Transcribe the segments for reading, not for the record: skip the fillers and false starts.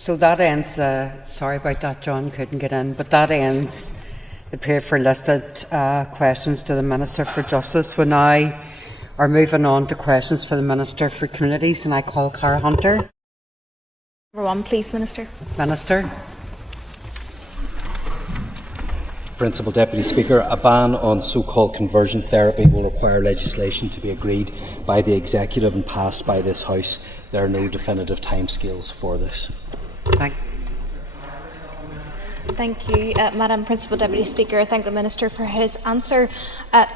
So that ends, sorry about that, John couldn't get in, but that ends the period for listed questions to the Minister for Justice. We now are moving on to questions for the Minister for Communities, and I call Cara Hunter. Number 1, please, Minister. Minister. Principal Deputy Speaker, a ban on so-called conversion therapy will require legislation to be agreed by the Executive and passed by this House. There are no definitive timescales for this. Thank you, Madam Principal Deputy Speaker. I thank the Minister for his answer.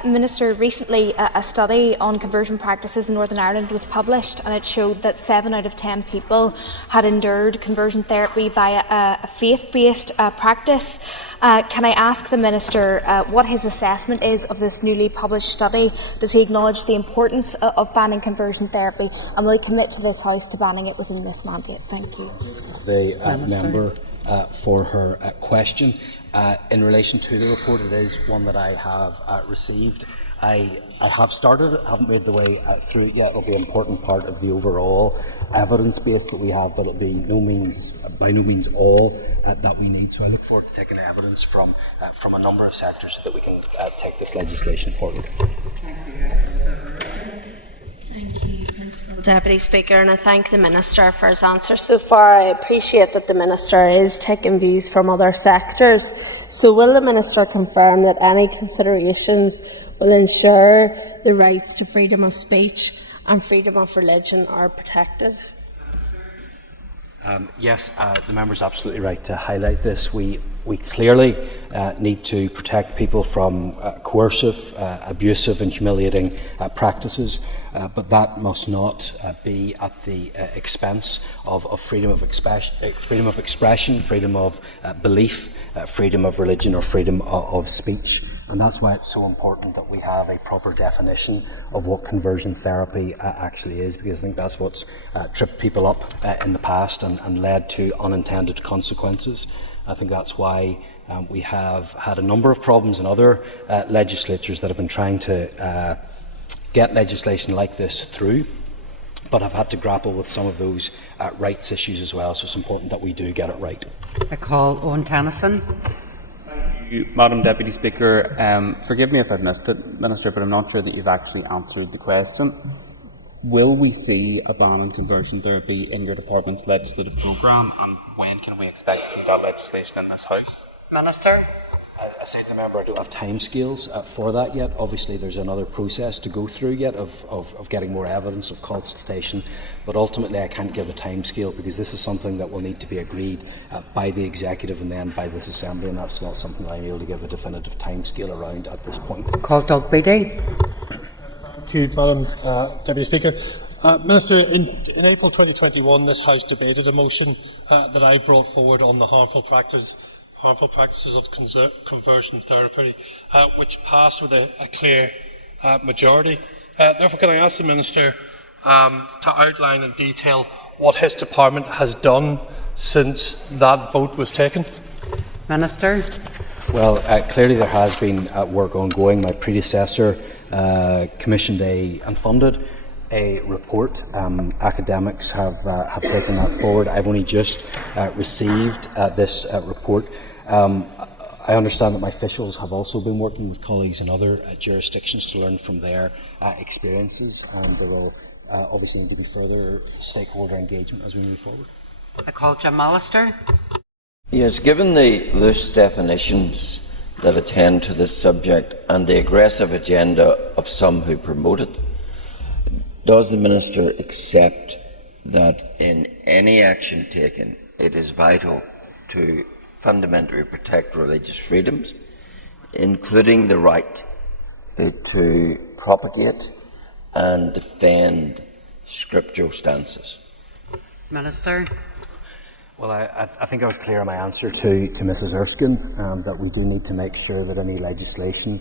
Minister, recently a study on conversion practices in Northern Ireland was published, and it showed that 7 out of 10 people had endured conversion therapy via a faith-based practice. Can I ask the Minister what his assessment is of this newly published study? Does he acknowledge the importance of banning conversion therapy, and will he commit to this House to banning it within this mandate? Thank you. The member for her question. In relation to the report, it is one that I have received. I have started it, haven't made the way through it yet. It'll be an important part of the overall evidence base that we have, but it'll be by no means all that we need. So I look forward to taking evidence from a number of sectors so that we can take this legislation forward. Thank you, Principal Deputy Speaker, and I thank the Minister for his answer so far. I appreciate that the Minister is taking views from other sectors. So will the Minister confirm that any considerations will ensure the rights to freedom of speech and freedom of religion are protected? Yes, the member is absolutely right to highlight this. We clearly need to protect people from coercive, abusive and humiliating practices, but that must not be at the expense of freedom of expression, freedom of belief, freedom of religion or freedom of speech. And that's why it's so important that we have a proper definition of what conversion therapy actually is, because I think that's what's tripped people up in the past and led to unintended consequences. I think that's why we have had a number of problems in other legislatures that have been trying to get legislation like this through, but have had to grapple with some of those rights issues as well, so it's important that we do get it right. I call Owen Tennyson. Thank you, Madam Deputy Speaker. Forgive me if I've missed it, Minister, but I'm not sure that you've actually answered the question. Will we see a ban on conversion therapy in your department's legislative programme, and when can we expect that legislation in this House? Minister. I say to the member, I don't have timescales for that yet. Obviously, there's another process to go through yet of getting more evidence, of consultation, but ultimately I can't give a timescale because this is something that will need to be agreed by the Executive and then by this Assembly, and that's not something that I'm able to give a definitive timescale around at this point. Call Doug Beattie. Thank you, Madam Deputy Speaker. Minister, in April 2021, this House debated a motion that I brought forward on the harmful practices of conversion therapy, which passed with a clear majority. Therefore, can I ask the Minister to outline in detail what his department has done since that vote was taken? Minister. Well, clearly there has been work ongoing. My predecessor commissioned and funded a report. Academics have taken that forward. I've only just received this report. I understand that my officials have also been working with colleagues in other jurisdictions to learn from their experiences, and there will obviously need to be further stakeholder engagement as we move forward. I call Jim Allister. Yes, given the loose definitions that attend to this subject and the aggressive agenda of some who promote it, does the Minister accept that in any action taken it is vital to fundamentally protect religious freedoms, including the right to propagate and defend scriptural stances? Minister. Well, I think I was clear in my answer to Mrs Erskine that we do need to make sure that any legislation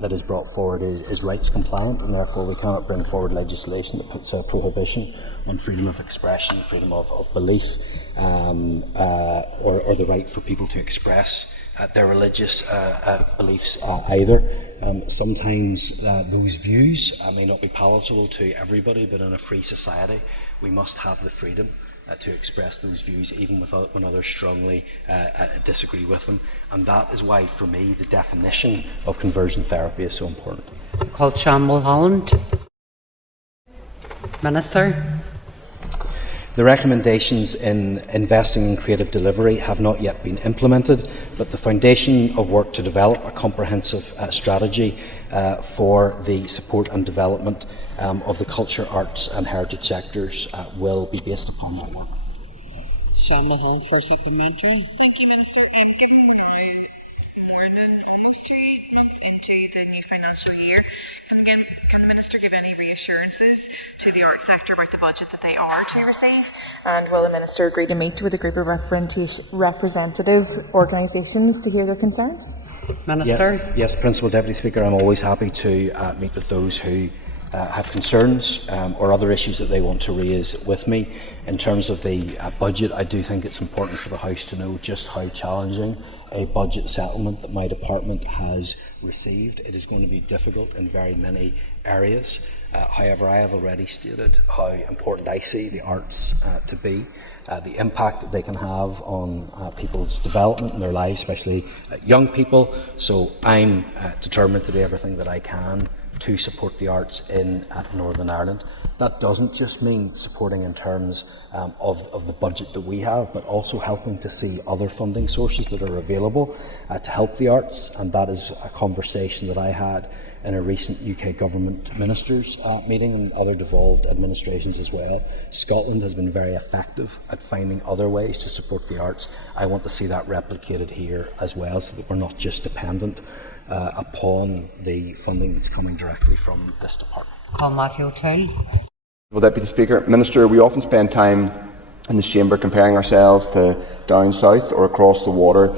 that is brought forward is rights compliant, and therefore we cannot bring forward legislation that puts a prohibition on freedom of expression, freedom of belief, or the right for people to express their religious beliefs either. Sometimes those views may not be palatable to everybody, but in a free society we must have the freedom to express those views, even when others strongly disagree with them. And that is why, for me, the definition of conversion therapy is so important. Call Sean Mulholland. Minister. The recommendations in investing in creative delivery have not yet been implemented, but the foundation of work to develop a comprehensive strategy for the support and development of the culture, arts and heritage sectors will be based upon that work. Sean Mulholland, first supplementary. Thank you, Minister. Given we're now more than almost 2 months into the new financial year, can the Minister give any reassurances to the arts sector about the budget that they are to receive? And will the Minister agree to meet with a group of representative organisations to hear their concerns? Minister. Yes, Principal Deputy Speaker, I'm always happy to meet with those who have concerns or other issues that they want to raise with me. In terms of the budget, I do think it's important for the House to know just how challenging a budget settlement that my department has received. It is going to be difficult in very many areas. However, I have already stated how important I see the arts to be, the impact that they can have on people's development in their lives, especially young people. So I'm determined to do everything that I can to support the arts in Northern Ireland. That doesn't just mean supporting in terms of the budget that we have, but also helping to see other funding sources that are available to help the arts. And that is a conversation that I had in a recent UK Government Ministers meeting and other devolved administrations as well. Scotland has been very effective at finding other ways to support the arts. I want to see that replicated here as well, so that we're not just dependent upon the funding that's coming directly from this department. Call Matthew O'Toole. Well, Deputy Speaker, Minister, we often spend time in this chamber comparing ourselves to down south or across the water.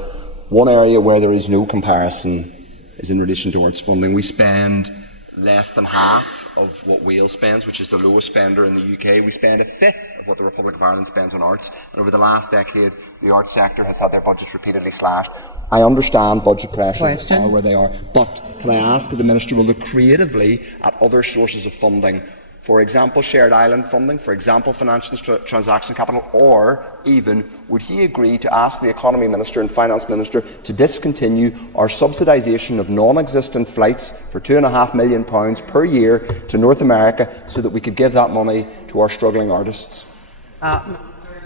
One area where there is no comparison is in relation to arts funding. We spend less than half of what Wales spends, which is the lowest spender in the UK. We spend a fifth of what the Republic of Ireland spends on arts, and over the last decade the arts sector has had their budgets repeatedly slashed. I understand budget pressures are where they are, but can I ask that the Minister will look creatively at other sources of funding, for example shared island funding, for example financial transaction capital, or even would he agree to ask the Economy Minister and Finance Minister to discontinue our subsidisation of non-existent flights for £2.5 million per year to North America, so that we could give that money to our struggling artists?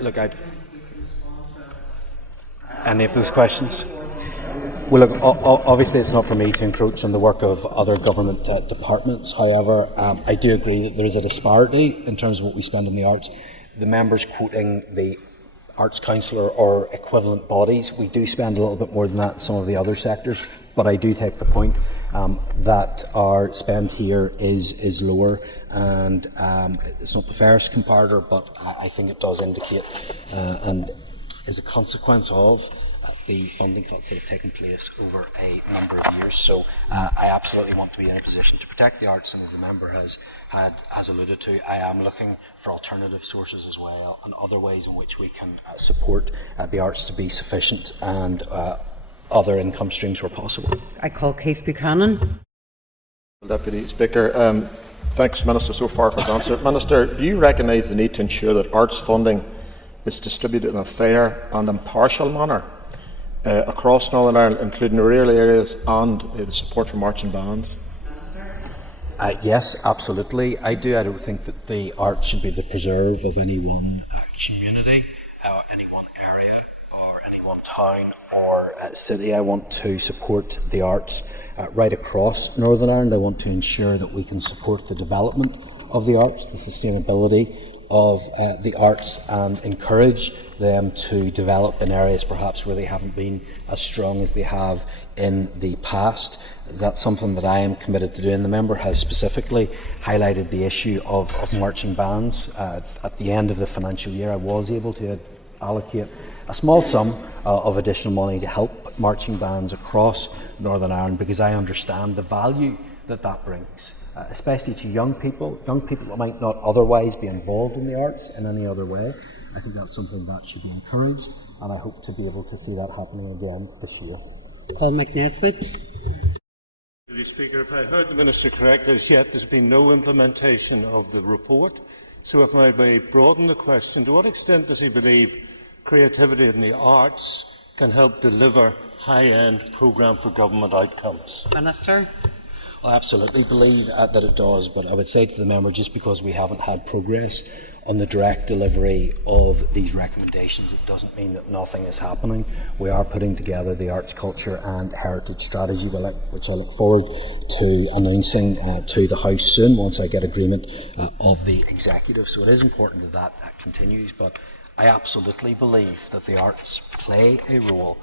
Look, any of those questions? Well, look, obviously it's not for me to encroach on the work of other government departments. However, I do agree that there is a disparity in terms of what we spend on the arts. The members quoting the Arts Council or equivalent bodies, we do spend a little bit more than that in some of the other sectors, but I do take the point that our spend here is lower, and it's not the fairest comparator, but I think it does indicate and is a consequence of the funding cuts that have taken place over a number of years. So I absolutely want to be in a position to protect the arts, and as the member has alluded to, I am looking for alternative sources as well and other ways in which we can support the arts to be sufficient, and other income streams where possible. I call Keith Buchanan. Deputy Speaker, thanks Minister so far for his answer. Minister, do you recognise the need to ensure that arts funding is distributed in a fair and impartial manner across Northern Ireland, including rural areas, and the support for marching bands? Yes, absolutely. I do. I don't think that the arts should be the preserve of any one community, any one area, or any one town or city. I want to support the arts right across Northern Ireland. I want to ensure that we can support the development of the arts, the sustainability of the arts, and encourage them to develop in areas perhaps where they haven't been as strong as they have in the past. That's something that I am committed to doing. The member has specifically highlighted the issue of marching bands. At the end of the financial year, I was able to allocate a small sum of additional money to help marching bands across Northern Ireland, because I understand the value that that brings, especially to young people that might not otherwise be involved in the arts in any other way. I think that's something that should be encouraged, and I hope to be able to see that happening again this year. Paul McNesbitt. Deputy Speaker, if I heard the Minister correctly, as yet there's been no implementation of the report So if I may broaden the question, to what extent does he believe creativity in the arts can help deliver high-end programme for government outcomes? Minister? I absolutely believe that it does, but I would say to the member, just because we haven't had progress on the direct delivery of these recommendations, it doesn't mean that nothing is happening. We are putting together the Arts, Culture and Heritage Strategy, which I look forward to announcing to the House soon, once I get agreement of the Executive. So it is important that continues, but I absolutely believe that the arts play a role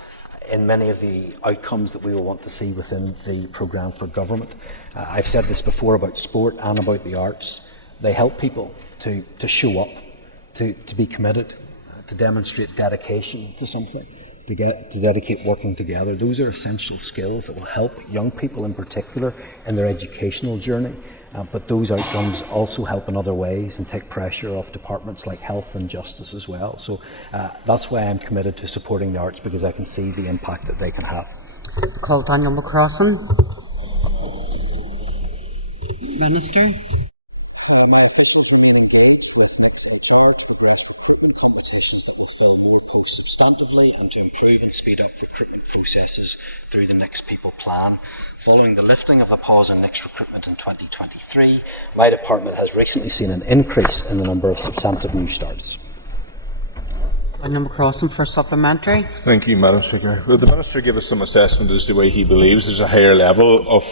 in many of the outcomes that we will want to see within the programme for government. I've said this before about sport and about the arts. They help people to show up, to be committed, to demonstrate dedication to something, to dedicate working together. Those are essential skills that will help young people in particular in their educational journey. But those outcomes also help in other ways and take pressure off departments like health and justice as well. So that's why I'm committed to supporting the arts, because I can see the impact that they can have. Call Daniel McCrossan. Minister? My officials are engaged with HR to progress recruitment competitions that will fill more posts substantively and to improve and speed up recruitment processes through the Next People plan. Following the lifting of the pause on next recruitment in 2023, my department has recently seen an increase in the number of substantive new starts. Daniel McCrossan for supplementary. Thank you, Madam Speaker. Will the Minister give us some assessment as to why he believes there's a higher level of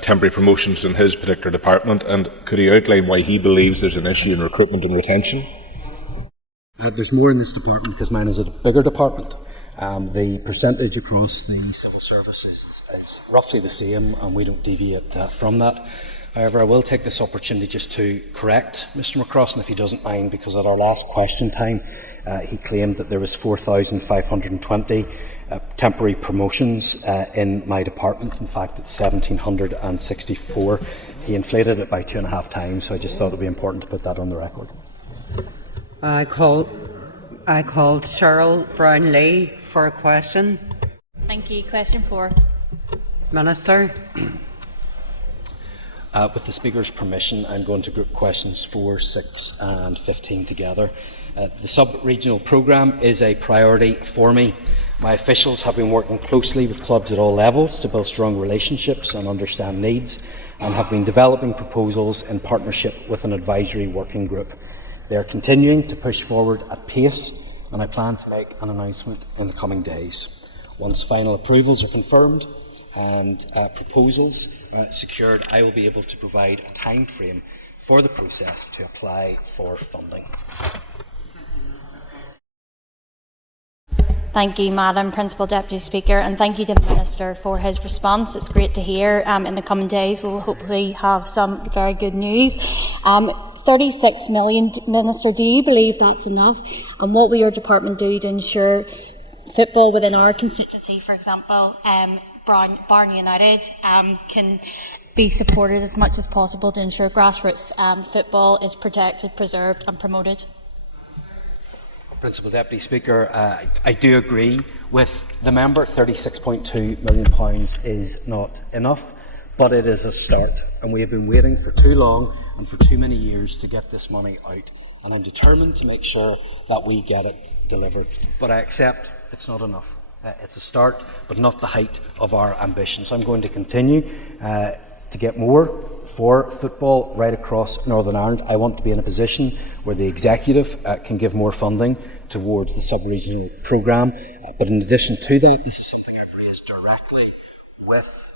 temporary promotions in his particular department, and could he outline why he believes there's an issue in recruitment and retention? There's more in this department because mine is a bigger department. The percentage across the civil service is roughly the same, and we don't deviate from that. However, I will take this opportunity just to correct Mr McCrossan, if he doesn't mind, because at our last question time he claimed that there was 4,520 temporary promotions in my department. In fact, it's 1,764. He inflated it by 2.5 times, so I just thought it would be important to put that on the record. I called Cheryl Brown-Lee for a question. Thank you. Question 4. Minister? With the Speaker's permission, I'm going to group questions 4, 6 and 15 together. The sub-regional programme is a priority for me. My officials have been working closely with clubs at all levels to build strong relationships and understand needs, and have been developing proposals in partnership with an advisory working group. They are continuing to push forward at pace, and I plan to make an announcement in the coming days. Once final approvals are confirmed and proposals secured, I will be able to provide a time frame for the process to apply for funding. Thank you, Madam Principal Deputy Speaker, and thank you to the Minister for his response. It's great to hear. In the coming days, we will hopefully have some very good news. 36 million, Minister, do you believe that's enough? And what will your department do to ensure football within our constituency, for example, Barn United, can be supported as much as possible to ensure grassroots football is protected, preserved and promoted? Principal Deputy Speaker, I do agree with the member. £36.2 million is not enough, but it is a start, and we have been waiting for too long and for too many years to get this money out, and I'm determined to make sure that we get it delivered. But I accept it's not enough. It's a start, but not the height of our ambition. So I'm going to continue to get more for football right across Northern Ireland. I want to be in a position where the Executive can give more funding towards the sub-regional programme. But in addition to that, this is something I've raised directly with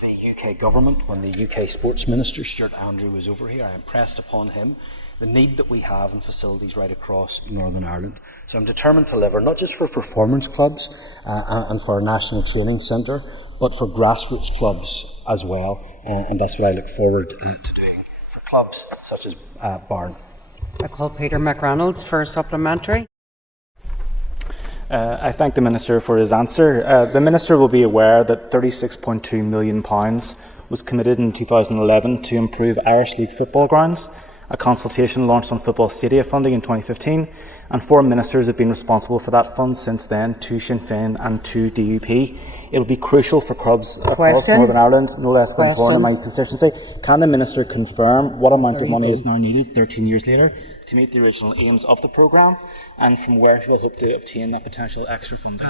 the UK Government. When the UK Sports Minister, Stuart Andrew, was over here, I impressed upon him the need that we have in facilities right across Northern Ireland. So I'm determined to deliver, not just for performance clubs and for our National Training Centre, but for grassroots clubs as well. And that's what I look forward to doing for clubs such as Barn. I call Peter McReynolds for a supplementary. I thank the Minister for his answer. The Minister will be aware that £36.2 million was committed in 2011 to improve Irish League football grounds, a consultation launched on football stadia funding in 2015, and 4 ministers have been responsible for that fund since then, 2 Sinn Féin and 2 DUP. It will be crucial for clubs across Northern Ireland, no less than in my constituency. Can the Minister confirm what amount of money is now needed 13 years later to meet the original aims of the programme, and from where he will hope to obtain that potential extra funding?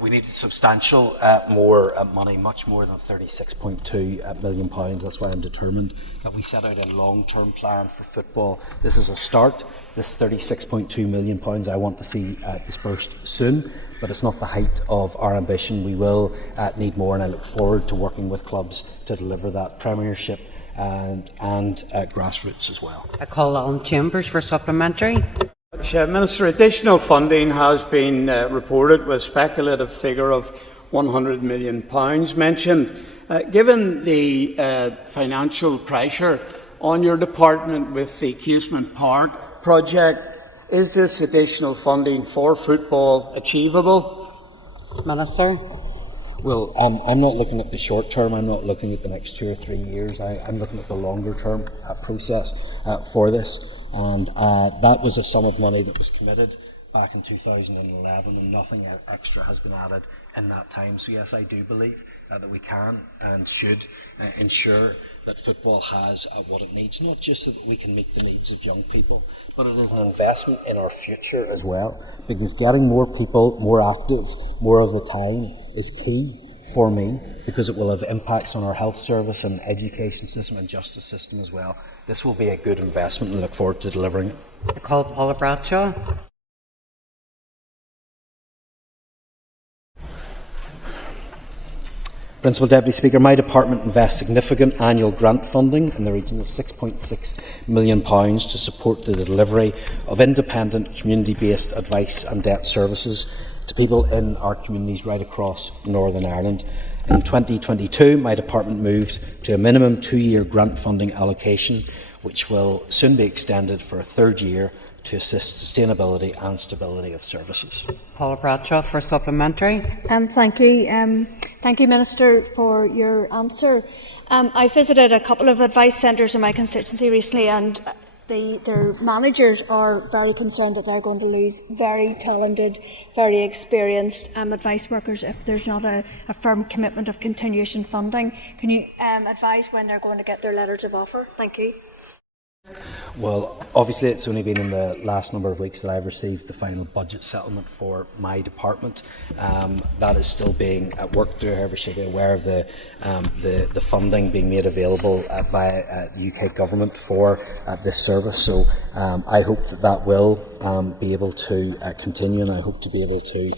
We needed substantial more money, much more than £36.2 million. That's why I'm determined that we set out a long-term plan for football. This is a start. This £36.2 million I want to see dispersed soon, but it's not the height of our ambition. We will need more, and I look forward to working with clubs to deliver that Premiership and grassroots as well. I call Alan Chambers for supplementary. Minister, additional funding has been reported with a speculative figure of £100 million mentioned. Given the financial pressure on your department with the Casement Park project, is this additional funding for football achievable? Minister. Well, I'm not looking at the short term. I'm not looking at the next 2 or 3 years. I'm looking at the longer term process for this. And that was a sum of money that was committed back in 2011, and nothing extra has been added in that time. So yes, I do believe that we can and should ensure that football has what it needs, not just so that we can meet the needs of young people, but it is an investment in our future as well, because getting more people more active more of the time is key for me, because it will have impacts on our health service and education system and justice system as well. This will be a good investment, and I look forward to delivering it. I call Paula Bradshaw. Principal Deputy Speaker, my department invests significant annual grant funding in the region of £6.6 million to support the delivery of independent, community-based advice and debt services to people in our communities right across Northern Ireland. In 2022, my department moved to a minimum 2-year grant funding allocation, which will soon be extended for a 3rd year to assist sustainability and stability of services. Paula Bradshaw for supplementary. Thank you. Thank you, Minister, for your answer. I visited a couple of advice centres in my constituency recently, and their managers are very concerned that they're going to lose very talented, very experienced advice workers if there's not a firm commitment of continuation funding. Can you advise when they're going to get their letters of offer? Thank you. Well, obviously it's only been in the last number of weeks that I've received the final budget settlement for my department. That is still being worked through. However, should be aware of the funding being made available via the UK government for this service. So I hope that will be able to continue, and I hope to be able to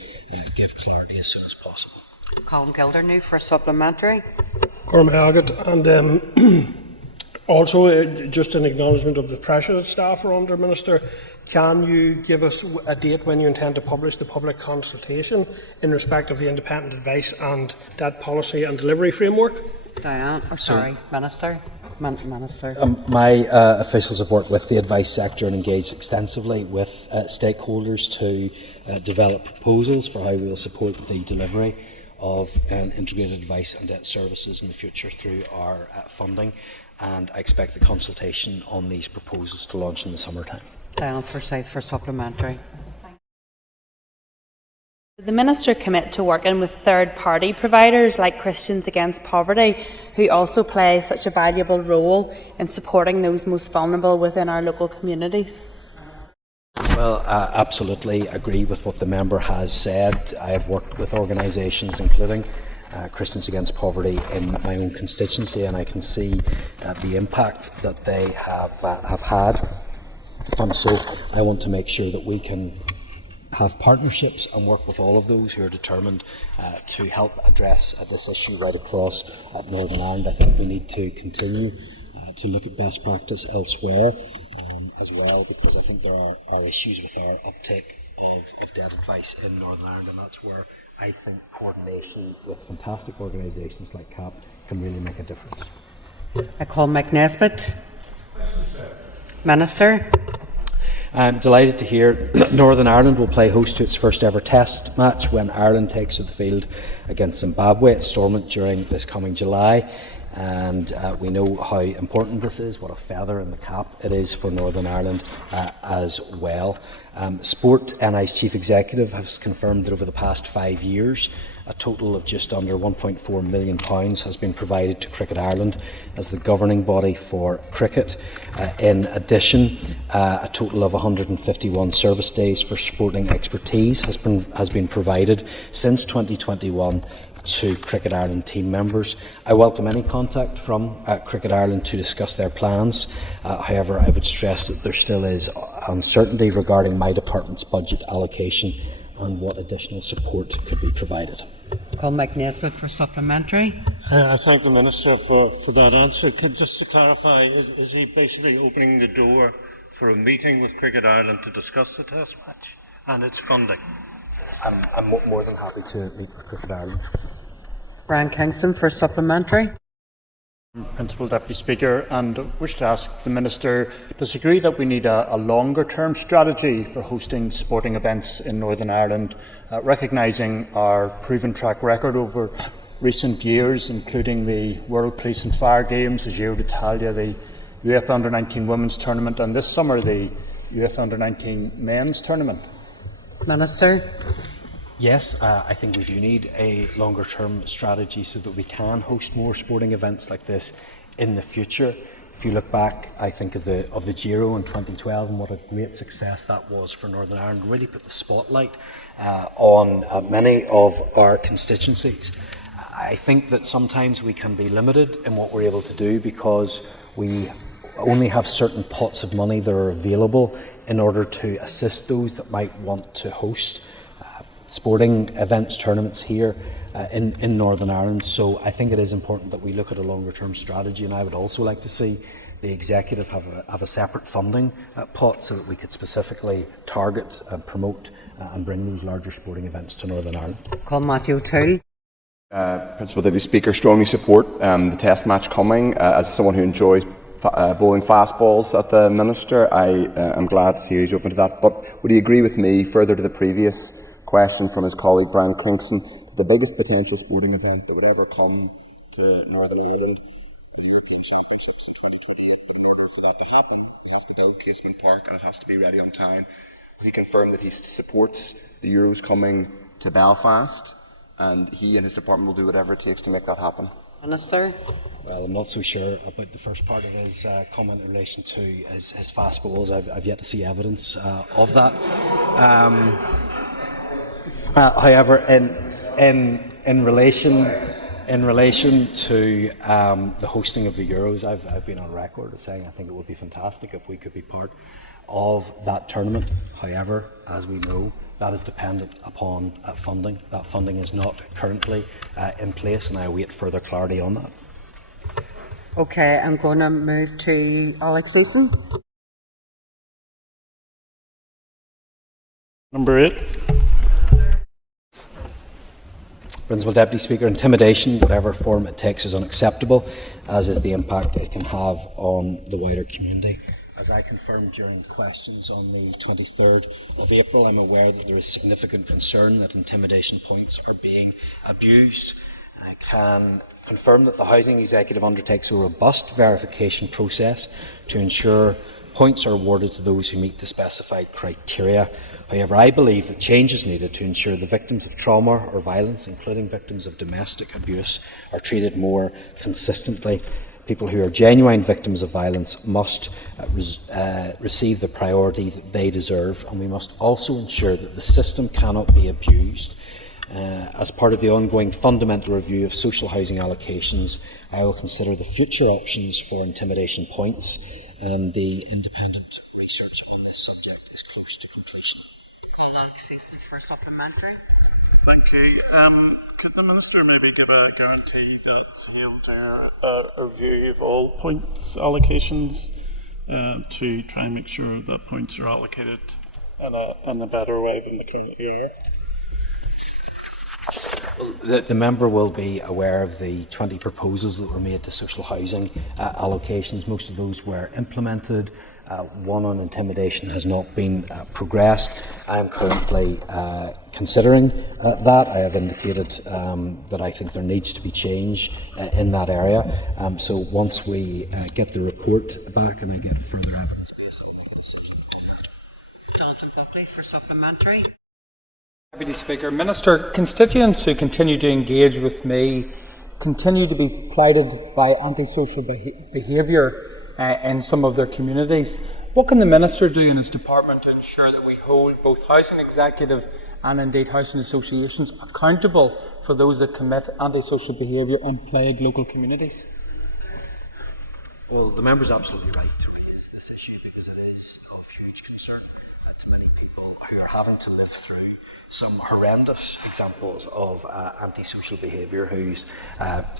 give clarity as soon as possible. Colin Gildernew for supplementary. And also, just an acknowledgement of the pressure that staff are under, Minister, can you give us a date when you intend to publish the public consultation in respect of the independent advice and debt policy and delivery framework? Diane, Minister. My officials have worked with the advice sector and engaged extensively with stakeholders to develop proposals for how we will support the delivery of an integrated advice and debt services in the future through our funding. And I expect the consultation on these proposals to launch in the summertime. Diane Forsyth for supplementary. Did the Minister commit to working with third-party providers like Christians Against Poverty, who also play such a valuable role in supporting those most vulnerable within our local communities? Well, absolutely agree with what the member has said. I have worked with organisations including Christians Against Poverty in my own constituency, and I can see the impact that they have had. So I want to make sure that we can have partnerships and work with all of those who are determined to help address this issue right across Northern Ireland. I think we need to continue to look at best practice elsewhere as well, because I think there are issues with our uptake of debt advice in Northern Ireland, and that's where I think coordination with fantastic organisations like CAP can really make a difference. I call Mick Nesbitt. Minister. I'm delighted to hear that Northern Ireland will play host to its first ever test match when Ireland takes to the field against Zimbabwe at Stormont during this coming July. and we know how important this is, what a feather in the cap it is for Northern Ireland as well. Sport NI's Chief Executive has confirmed that over the past 5 years, a total of just under £1.4 million has been provided to Cricket Ireland as the governing body for cricket. In addition, a total of 151 service days for sporting expertise has been provided since 2021 to Cricket Ireland team members. I welcome any contact from Cricket Ireland to discuss their plans. However, I would stress that there still is uncertainty regarding my department's budget allocation and what additional support could be provided. Call Mike Nesbitt for supplementary. I thank the Minister for that answer. Just to clarify, is he basically opening the door for a meeting with Cricket Ireland to discuss the Test match and its funding? I'm more than happy to meet with Cricket Ireland. Brian Kingston for supplementary. Principal Deputy Speaker, and wish to ask the Minister, does he agree that we need a longer-term strategy for hosting sporting events in Northern Ireland, recognising our proven track record over recent years, including the World Police and Fire Games, the Giro d'Italia, the UEFA Under-19 Women's Tournament, and this summer the UEFA Under-19 Men's Tournament? Minister. Yes, I think we do need a longer-term strategy so that we can host more sporting events like this in the future. If you look back, I think of the Giro in 2012 and what a great success that was for Northern Ireland, really put the spotlight on many of our constituencies. I think that sometimes we can be limited in what we're able to do because we only have certain pots of money that are available in order to assist those that might want to host sporting events, tournaments here in Northern Ireland. So I think it is important that we look at a longer term strategy, and I would also like to see the Executive have a separate funding pot so that we could specifically target and promote and bring these larger sporting events to Northern Ireland. Call Matthew O'Toole. Principal Deputy Speaker, strongly support the Test match coming. As someone who enjoys bowling fastballs at the Minister, I am glad to hear he's open to that. But would he agree with me, further to the previous question from his colleague Brian Kingston, that the biggest potential sporting event that would ever come to Northern Ireland, the European Championships in 2028? In order for that to happen, we have to build Casement Park and it has to be ready on time. He confirmed that he supports the Euros coming to Belfast, and he and his department will do whatever it takes to make that happen. Minister. Well, I'm not so sure about the first part of his comment in relation to his fastballs. I've yet to see evidence of that. However, in relation to the hosting of the Euros, I've been on record as saying I think it would be fantastic if we could be part of that tournament. However, as we know, that is dependent upon funding. That funding is not currently in place, and I await further clarity on that. Okay, I'm going to move to Alex Eason. Number 8. Principal Deputy Speaker, intimidation, whatever form it takes, is unacceptable, as is the impact it can have on the wider community. As I confirmed during the questions on the 23rd of April, I'm aware that there is significant concern that intimidation points are being abused. I can confirm that the Housing Executive undertakes a robust verification process to ensure points are awarded to those who meet the specified criteria. However, I believe that change is needed to ensure the victims of trauma or violence, including victims of domestic abuse, are treated more consistently. People who are genuine victims of violence must receive the priority that they deserve, and we must also ensure that the system cannot be abused. As part of the ongoing fundamental review of social housing allocations, I will consider the future options for intimidation points, and the independent research on this subject is close to completion. For supplementary. Thank you. Could the Minister maybe give a guarantee that he'll do a review of all points allocations to try and make sure that points are allocated in a better way than they currently are? The member will be aware of the 20 proposals that were made to social housing allocations. Most of those were implemented. One on intimidation has not been progressed. I am currently considering that. I have indicated that I think there needs to be change in that area. So once we get the report back and I get further evidence based, I'll make a decision. Jonathan Buckley for supplementary. Deputy Speaker, Minister, constituents who continue to engage with me continue to be plighted by antisocial behaviour in some of their communities. What can the Minister do in his department to ensure that we hold both housing executive and indeed housing associations accountable for those that commit antisocial behaviour and plague local communities? Well, the member's absolutely right to raise this issue because it is of huge concern to many people who are having to live through some horrendous examples of antisocial behaviour whose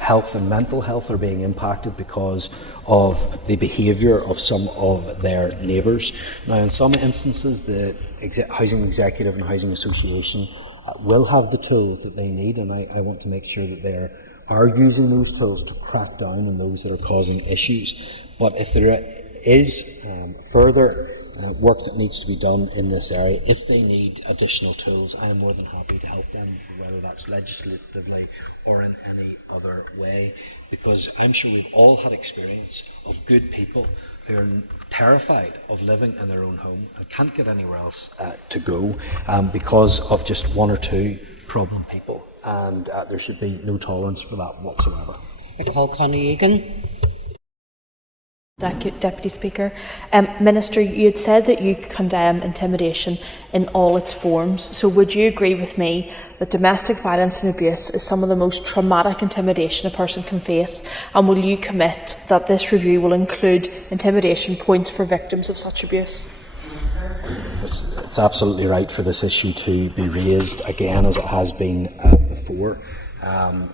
health and mental health are being impacted because of the behaviour of some of their neighbours. Now, in some instances, the housing executive and housing association will have the tools that they need, and I want to make sure that they are using those tools to crack down on those that are causing issues. But if there is further work that needs to be done in this area, if they need additional tools, I am more than happy to help them, whether that's legislatively or in any other way, because I'm sure we've all had experience of good people who are terrified of living in their own home and can't get anywhere else to go because of just one or two problem people, and there should be no tolerance for that whatsoever. I call Connie Egan. Deputy Speaker. Minister, you had said that you condemn intimidation in all its forms. So would you agree with me that domestic violence and abuse is some of the most traumatic intimidation a person can face? And will you commit that this review will include intimidation points for victims of such abuse? It's absolutely right for this issue to be raised again, as it has been before.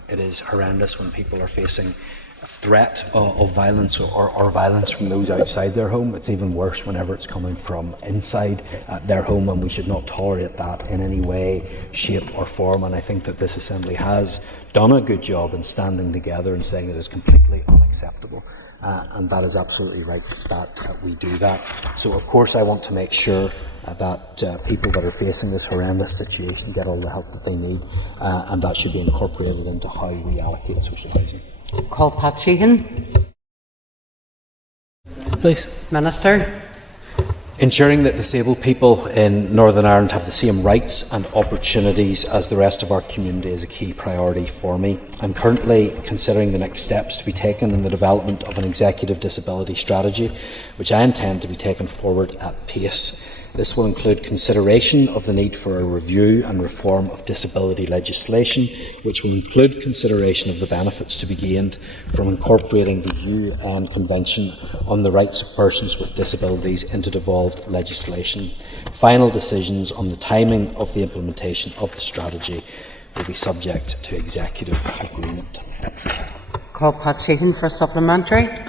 It is horrendous when people are facing a threat of violence or violence from those outside their home. It's even worse whenever it's coming from inside their home, and we should not tolerate that in any way, shape or form. And I think that this Assembly has done a good job in standing together and saying it is completely unacceptable. And that is absolutely right that we do that. So of course I want to make sure that people that are facing this horrendous situation get all the help that they need, and that should be incorporated into how we allocate social housing. Call Pat Sheehan. Please. Minister. Ensuring that disabled people in Northern Ireland have the same rights and opportunities as the rest of our community is a key priority for me. I'm currently considering the next steps to be taken in the development of an executive disability strategy, which I intend to be taken forward at pace. This will include consideration of the need for a review and reform of disability legislation, which will include consideration of the benefits to be gained from incorporating the UN Convention on the Rights of Persons with Disabilities into devolved legislation. Final decisions on the timing of the implementation of the strategy will be subject to executive agreement. Call Pat Sheehan for supplementary. Thank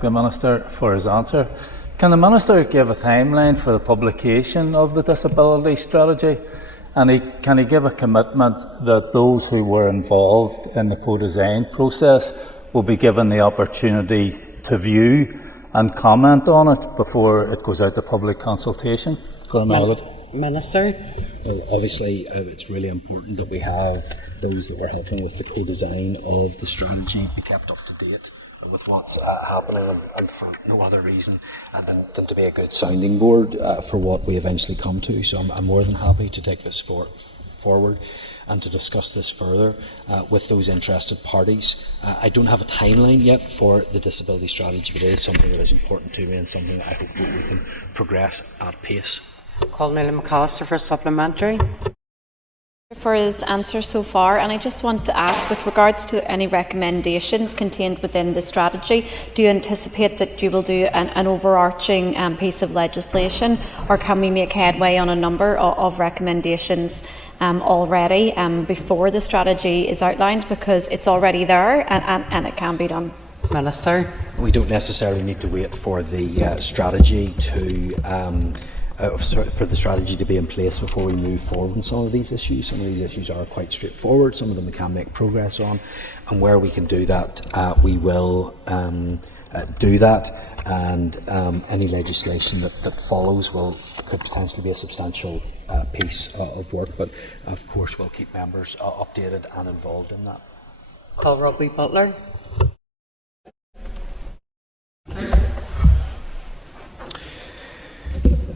the Minister for his answer. Can the Minister give a timeline for the publication of the disability strategy? And can he give a commitment that those who were involved in the co-design process will be given the opportunity to view and comment on it before it goes out to public consultation? Minister. Well, obviously, it's really important that we have those that were helping with the co-design of the strategy be kept up to date with what's happening, and for no other reason than to be a good sounding board for what we eventually come to. So I'm more than happy to take this forward and to discuss this further with those interested parties. I don't have a timeline yet for the disability strategy, but it is something that is important to me and something that I hope that we can progress at pace. Call Neil McAllister for supplementary. For his answer so far, and I just want to ask, with regards to any recommendations contained within the strategy, do you anticipate that you will do an overarching piece of legislation, or can we make headway on a number of recommendations already before the strategy is outlined, because it's already there and it can be done? Minister. We don't necessarily need to wait for the strategy to for the strategy to be in place before we move forward on some of these issues. Some of these issues are quite straightforward. Some of them we can make progress on, and where we can do that, we will do that. And any legislation that follows could potentially be a substantial piece of work. But of course, we'll keep members updated and involved in that. Call Robbie Butler.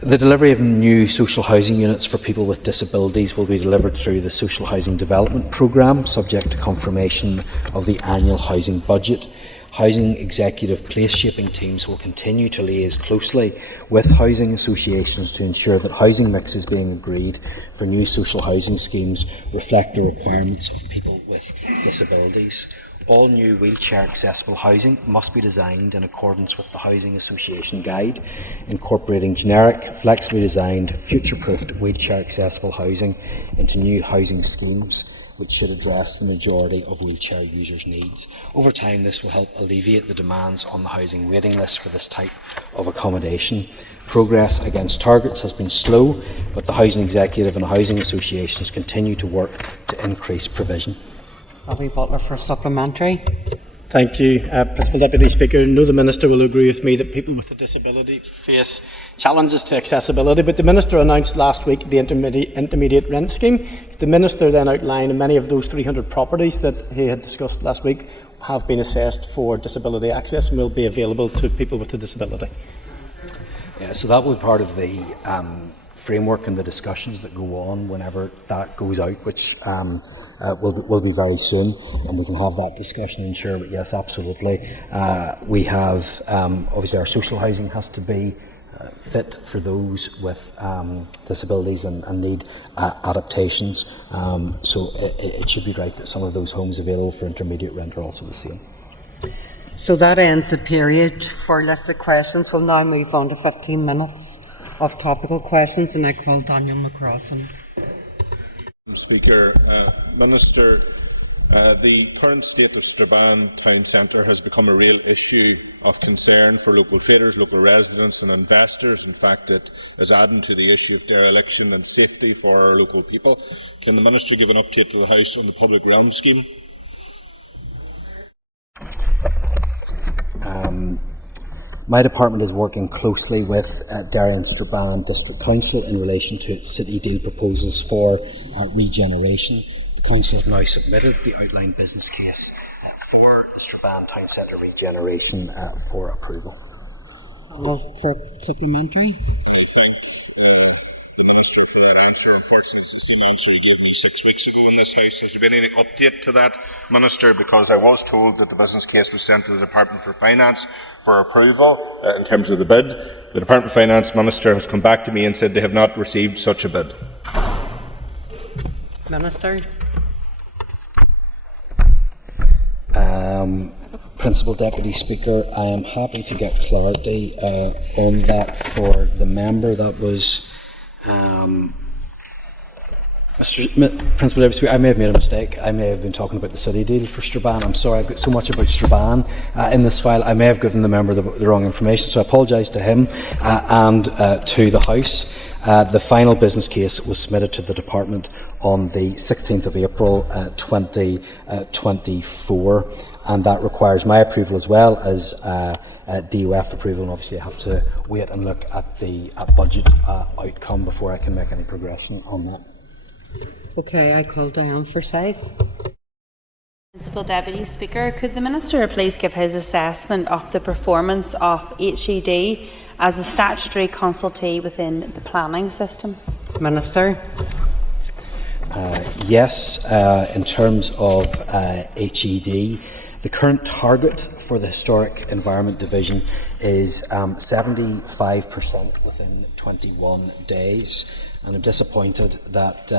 The delivery of new social housing units for people with disabilities will be delivered through the Social Housing Development Programme, subject to confirmation of the annual housing budget. Housing executive place shaping teams will continue to liaise closely with housing associations to ensure that housing mixes being agreed for new social housing schemes reflect the requirements of people with disabilities. All new wheelchair accessible housing must be designed in accordance with the Housing Association Guide, incorporating generic, flexibly designed, future-proofed wheelchair accessible housing into new housing schemes, which should address the majority of wheelchair users' needs. Over time, this will help alleviate the demands on the housing waiting list for this type of accommodation. Progress against targets has been slow, but the Housing Executive and housing associations continue to work to increase provision. Robbie Butler for supplementary. Thank you, Principal Deputy Speaker. I know the Minister will agree with me that people with a disability face challenges to accessibility, but the Minister announced last week the intermediate rent scheme. The Minister then outlined many of those 300 properties that he had discussed last week have been assessed for disability access and will be available to people with a disability. Yeah, so that will be part of the framework and the discussions that go on whenever that goes out, which will be very soon, and we can have that discussion and ensure that yes, absolutely. We have obviously our social housing has to be fit for those with disabilities and need adaptations. So it should be right that some of those homes available for intermediate rent are also the same. So that ends the period for listed questions. We'll now move on to 15 minutes of topical questions, and I call Daniel McCrossan. Mr. Speaker, Minister, the current state of Strabane Town Centre has become a real issue of concern for local traders, local residents and investors. In fact, it is adding to the issue of dereliction and safety for our local people. Can the Minister give an update to the House on the public realm scheme? My department is working closely with Derry and Strabane District Council in relation to its city deal proposals for regeneration. The Council have now submitted the outlined business case for the Strabane Town Centre regeneration for approval. For supplementary. Me 6 weeks ago in this House. Has there been any update to that, Minister? Because I was told that the business case was sent to the Department for Finance for approval in terms of the bid. The Department of Finance Minister has come back to me and said they have not received such a bid. Minister. Principal Deputy Speaker, I am happy to get clarity on that for the member. That was Principal Deputy Speaker, I may have made a mistake. I may have been talking about the city deal for Strabane. I'm sorry, I've got so much about Strabane in this file. I may have given the member the wrong information, so I apologise to him and to the House. The final business case was submitted to the Department on the 16th of April 2024, and that requires my approval as well as DOF approval, and obviously I have to wait and look at the budget outcome before I can make any progression on that. Okay, I call Diane Forsyth. Principal Deputy Speaker, could the Minister please give his assessment of the performance of HED as a statutory consultee within the planning system? Minister. Yes, in terms of HED, the current target for the Historic Environment Division is 75% within 21 days, and I'm disappointed that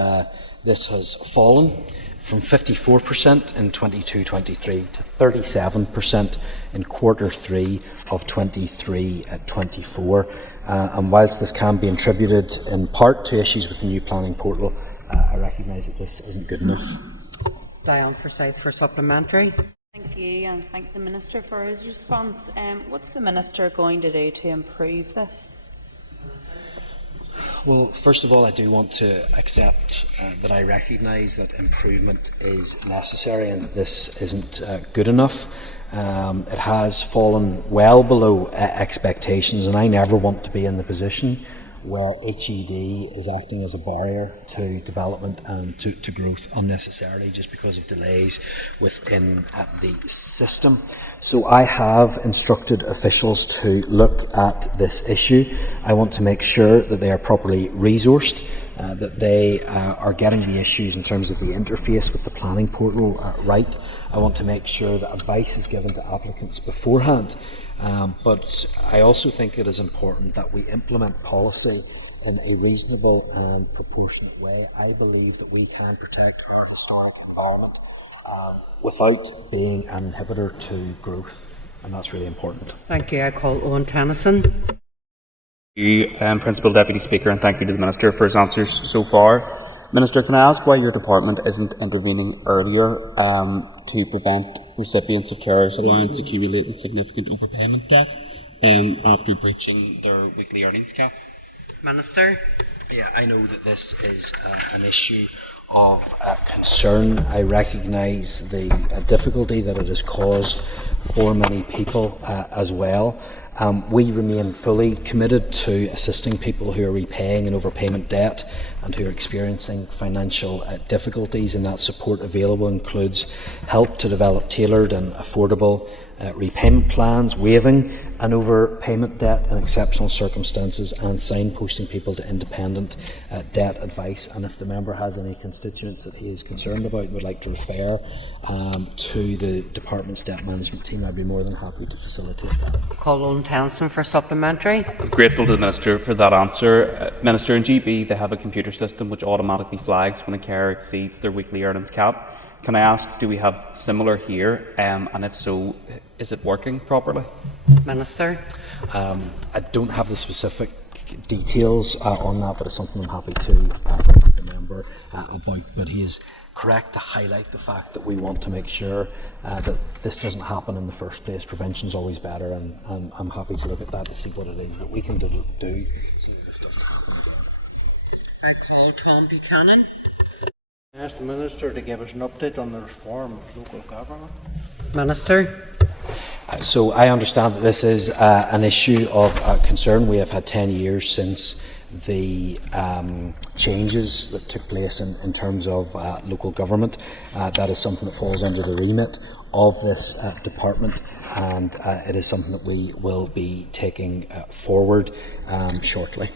this has fallen from 54% in 22-23 to 37% in Q3 of 23-24. And whilst this can be attributed in part to issues with the new planning portal, I recognise that this isn't good enough. Diane Forsyth for supplementary. Thank you, and thank the Minister for his response. What's the Minister going to do to improve this? Well, first of all, I do want to accept that I recognise that improvement is necessary and this isn't good enough. It has fallen well below expectations, and I never want to be in the position where HED is acting as a barrier to development and to growth unnecessarily just because of delays within the system. So I have instructed officials to look at this issue. I want to make sure that they are properly resourced, that they are getting the issues in terms of the interface with the planning portal right. I want to make sure that advice is given to applicants beforehand. But I also think it is important that we implement policy in a reasonable and proportionate way. I believe that we can protect our historic environment without being an inhibitor to growth, and that's really important. Thank you. I call Owen Tennyson. Thank you, Principal Deputy Speaker, and thank you to the Minister for his answers so far. Minister, can I ask why your department isn't intervening earlier to prevent recipients of carers allowance accumulating significant overpayment debt after breaching their weekly earnings cap? Minister? Yeah, I know that this is an issue of concern. I recognise the difficulty that it has caused for many people as well. We remain fully committed to assisting people who are repaying an overpayment debt and who are experiencing financial difficulties, and that support available includes help to develop tailored and affordable repayment plans, waiving an overpayment debt in exceptional circumstances, and signposting people to independent debt advice. And if the member has any constituents that he is concerned about and would like to refer to the department's debt management team, I'd be more than happy to facilitate that. Call Owen Tennyson for supplementary. I'm grateful to the Minister for that answer. Minister, in GB they have a computer system which automatically flags when a carer exceeds their weekly earnings cap. Can I ask, do we have similar here, and if so, is it working properly? Minister? I don't have the specific details on that, but it's something I'm happy to bring to the member about. But he is correct to highlight the fact that we want to make sure that this doesn't happen in the first place. Prevention is always better, and I'm happy to look at that to see what it is that we can do so that this doesn't happen again. I call Tom Buchanan. I ask the Minister to give us an update on the reform of local government. Minister? So I understand that this is an issue of concern. We have had 10 years since the changes that took place in terms of local government. That is something that falls under the remit of this department, and it is something that we will be taking forward shortly.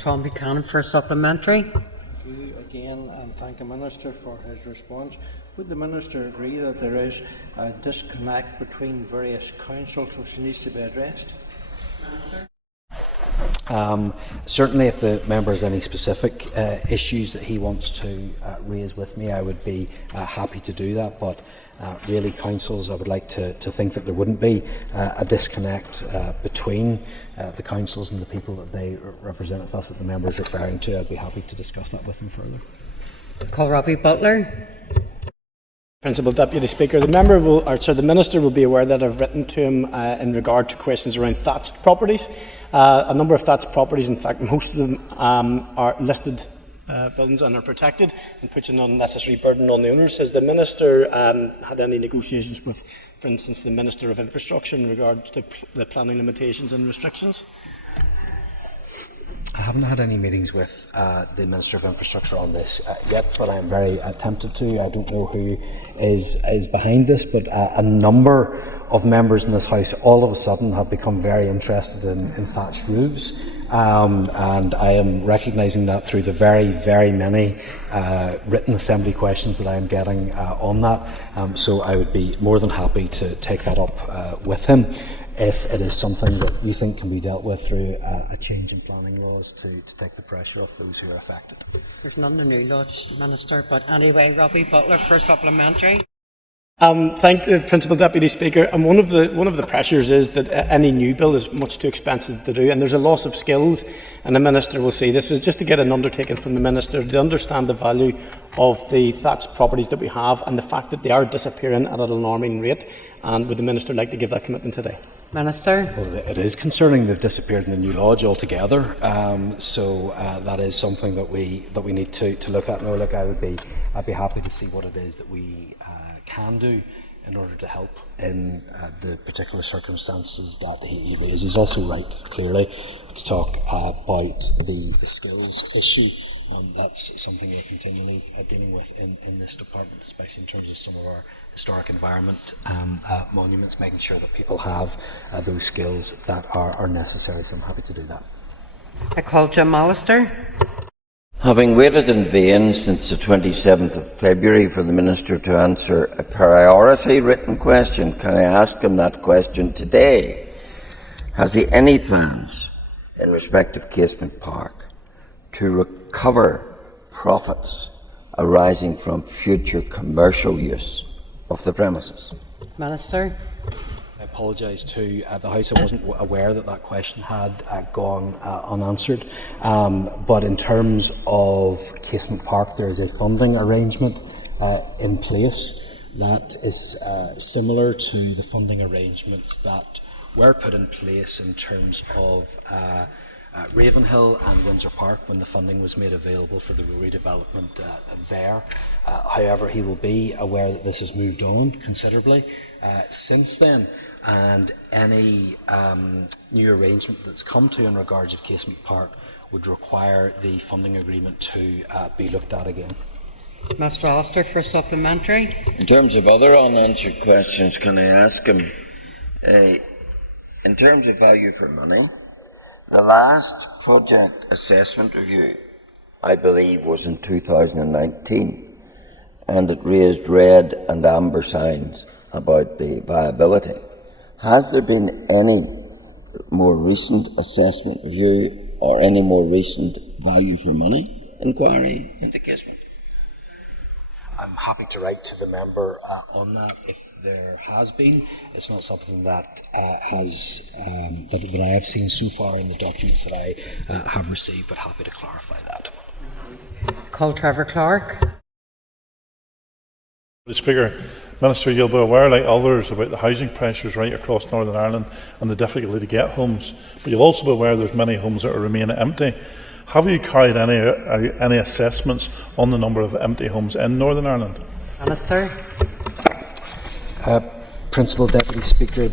Tom Buchanan for supplementary. Again, and thank the Minister for his response. Would the Minister agree that there is a disconnect between various councils which needs to be addressed? Certainly, if the member has any specific issues that he wants to raise with me, I would be happy to do that. But really, councils, I would like to think that there wouldn't be a disconnect between the councils and the people that they represent. If that's what the member is referring to, I'd be happy to discuss that with him further. Call Robbie Butler. Principal Deputy Speaker, the Minister will be aware that I've written to him in regard to questions around thatched properties. A number of thatched properties, in fact most of them are listed buildings and are protected, and puts an unnecessary burden on the owners. Has the Minister had any negotiations with, for instance, the Minister of Infrastructure in regard to the planning limitations and restrictions? I haven't had any meetings with the Minister of Infrastructure on this yet, but I'm very tempted to. I don't know who is behind this, but a number of members in this House all of a sudden have become very interested in thatched roofs, and I am recognising that through the very, very many written Assembly questions that I am getting on that. So I would be more than happy to take that up with him, if it is something that you think can be dealt with through a change in planning laws to take the pressure off those who are affected. There's none in the new laws, Minister, but anyway, Robbie Butler for supplementary. Thank the Principal Deputy Speaker. And one of the pressures is that any new build is much too expensive to do, and there's a loss of skills, and the Minister will see this. So just to get an undertaking from the Minister to understand the value of the thatched properties that we have and the fact that they are disappearing at an alarming rate, and would the Minister like to give that commitment today? Minister. Well, it is concerning they've disappeared in the new lodge altogether. So that is something that we need to look at. No, look, I'd be happy to see what it is that we can do in order to help in the particular circumstances that he raises. He's also right, clearly, to talk about the skills issue. That's something we're continually dealing with in this department, especially in terms of some of our historic environment monuments, making sure that people have those skills that are necessary. So I'm happy to do that. I call Jim Allister. Having waited in vain since the 27th of February for the Minister to answer a priority written question, can I ask him that question today? Has he any plans in respect of Casement Park to recover profits arising from future commercial use of the premises? Minister. I apologise to the House. I wasn't aware that question had gone unanswered. But in terms of Casement Park, there is a funding arrangement in place that is similar to the funding arrangements that were put in place in terms of Ravenhill and Windsor Park when the funding was made available for the redevelopment there. However, he will be aware that this has moved on considerably since then, and any new arrangement that's come to in regards of Casement Park would require the funding agreement to be looked at again. Mr. Allister for supplementary. In terms of other unanswered questions, can I ask him, in terms of value for money, the last project assessment review, I believe, was in 2019, and it raised red and amber signs about the viability. Has there been any more recent assessment review or any more recent value for money inquiry into Casement? I'm happy to write to the member on that if there has been. It's not something that that I have seen so far in the documents that I have received, but happy to clarify that. Call Trevor Clark. Mr. Speaker, Minister, you'll be aware, like others, about the housing pressures right across Northern Ireland and the difficulty to get homes. But you'll also be aware there's many homes that remain empty. Have you carried any assessments on the number of empty homes in Northern Ireland? Minister. Principal Deputy Speaker,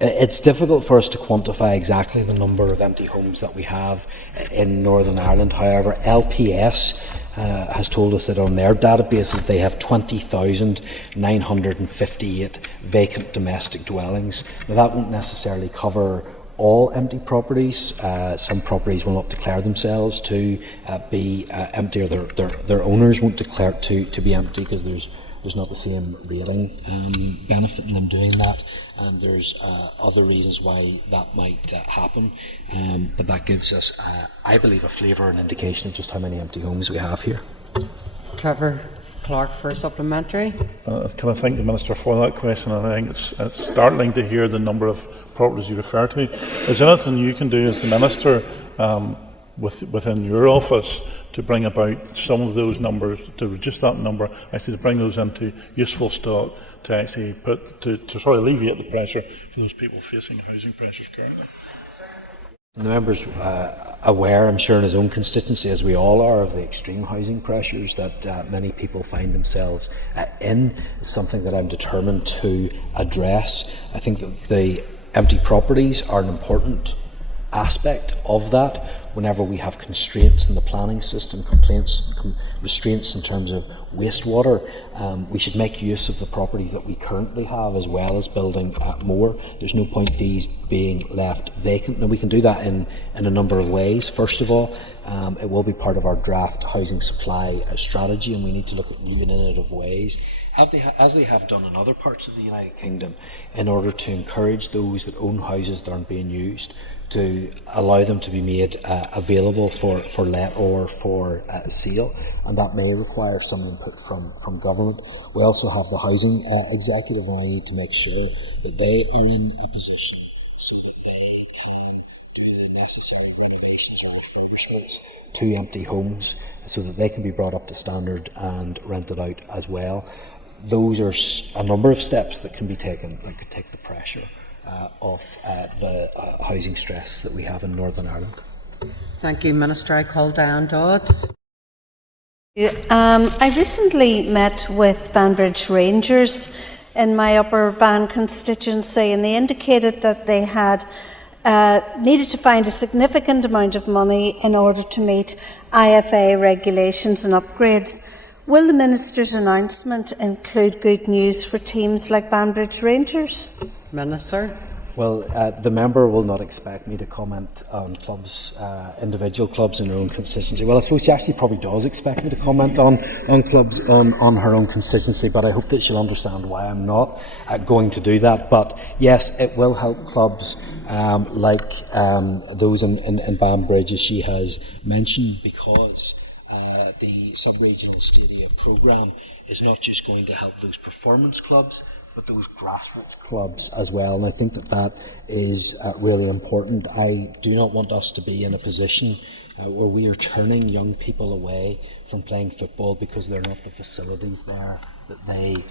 it's difficult for us to quantify exactly the number of empty homes that we have in Northern Ireland. However, LPS has told us that on their databases they have 20,958 vacant domestic dwellings. Now, that won't necessarily cover all empty properties. Some properties will not declare themselves to be empty, or their owners won't declare it to be empty because there's not the same rating benefit in them doing that. There's other reasons why that might happen, but that gives us, I believe, a flavour and indication of just how many empty homes we have here. Trevor Clark for supplementary. Can I thank the Minister for that question? I think it's startling to hear the number of properties you refer to. Is there anything you can do as the Minister within your office to bring about some of those numbers, to reduce that number, actually to bring those into useful stock, to actually to sort of alleviate the pressure for those people facing housing pressures currently? The member's aware, I'm sure, in his own constituency, as we all are, of the extreme housing pressures that many people find themselves in. It's something that I'm determined to address. I think that the empty properties are an important aspect of that. Whenever we have constraints in the planning system, restraints in terms of wastewater, we should make use of the properties that we currently have, as well as building more. There's no point these being left vacant. Now, we can do that in a number of ways. First of all, it will be part of our draft housing supply strategy, and we need to look at new and innovative ways, as they have done in other parts of the United Kingdom, in order to encourage those that own houses that aren't being used to allow them to be made available for let or for sale, and that may require some input from government. We also have the housing executive, and I need to make sure that they are in a position so that they can do the necessary renovations or refurbishments to empty homes so that they can be brought up to standard and rented out as well. those are a number of steps that can be taken that could take the pressure off the housing stress that we have in Northern Ireland. Thank you, Minister. I call Diane Dodds. I recently met with Banbridge Rangers in my Upper Ban constituency, and they indicated that they had needed to find a significant amount of money in order to meet IFA regulations and upgrades. Will the Minister's announcement include good news for teams like Banbridge Rangers? Minister. Well, the member will not expect me to comment on clubs, individual clubs in her own constituency. Well, I suppose she actually probably does expect me to comment on clubs on her own constituency, but I hope that she'll understand why I'm not going to do that. But yes, it will help clubs like those in Banbridge, as she has mentioned, because the sub-regional stadia programme is not just going to help those performance clubs, but those grassroots clubs as well. And I think that is really important. I do not want us to be in a position where we are turning young people away from playing football because there are not the facilities there that they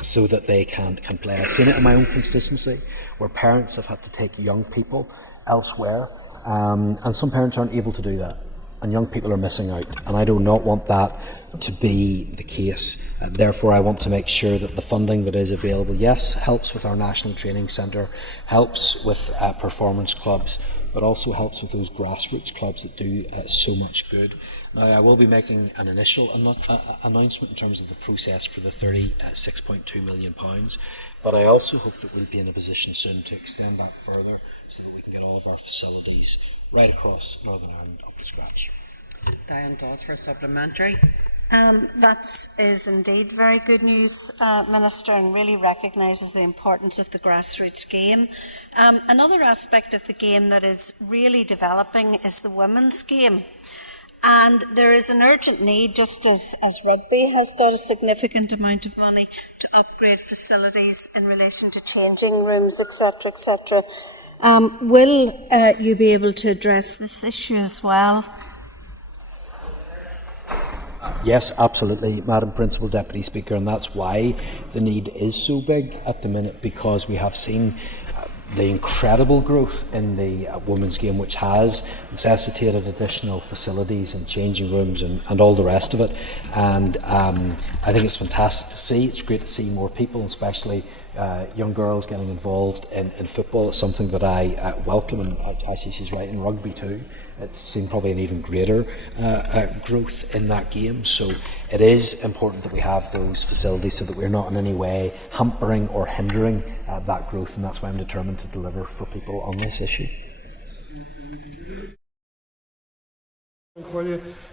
so that they can play. I've seen it in my own constituency where parents have had to take young people elsewhere, and some parents aren't able to do that. And young people are missing out, and I do not want that to be the case. Therefore, I want to make sure that the funding that is available, yes, helps with our National Training Centre, helps with performance clubs, but also helps with those grassroots clubs that do so much good. Now, I will be making an initial announcement in terms of the process for the £36.2 million, but I also hope that we'll be in a position soon to extend that further so that we can get all of our facilities right across Northern Ireland up to scratch. Diane Dodds for a supplementary. That is indeed very good news, Minister, and really recognises the importance of the grassroots game. Another aspect of the game that is really developing is the women's game. And there is an urgent need, just as rugby has got a significant amount of money to upgrade facilities in relation to changing rooms, etc., etc. Will you be able to address this issue as well? Yes, absolutely, Madam Principal Deputy Speaker, and that's why the need is so big at the minute, because we have seen the incredible growth in the women's game, which has necessitated additional facilities and changing rooms and all the rest of it. And I think it's fantastic to see. It's great to see more people, especially young girls, getting involved in football. It's something that I welcome, and actually she's right, in rugby too. It's seen probably an even greater growth in that game. So it is important that we have those facilities so that we're not in any way hampering or hindering that growth, and that's why I'm determined to deliver for people on this issue.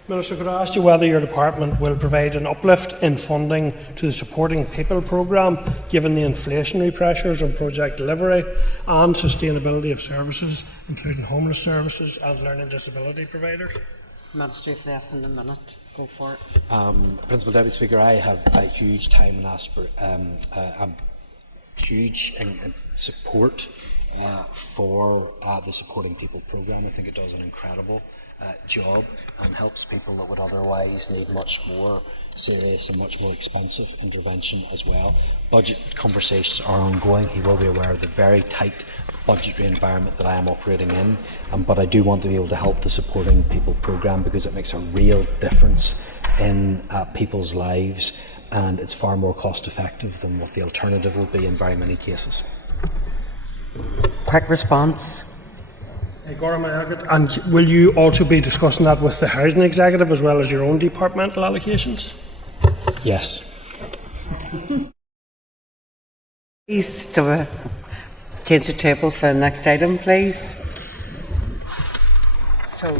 Minister, could I ask you whether your department will provide an uplift in funding to the Supporting People programme, given the inflationary pressures on project delivery and sustainability of services, including homeless services and learning disability providers? Minister, if less than a minute, go for it. Principal Deputy Speaker, I have a huge time and huge support for the Supporting People programme. I think it does an incredible job and helps people that would otherwise need much more serious and much more expensive intervention as well. Budget conversations are ongoing. He will be aware of the very tight budgetary environment that I am operating in, but I do want to be able to help the Supporting People programme because it makes a real difference in people's lives, and it's far more cost effective than what the alternative will be in very many cases. Quick response. And will you also be discussing that with the Housing Executive as well as your own departmental allocations? Yes. Please change the table for the next item, please. So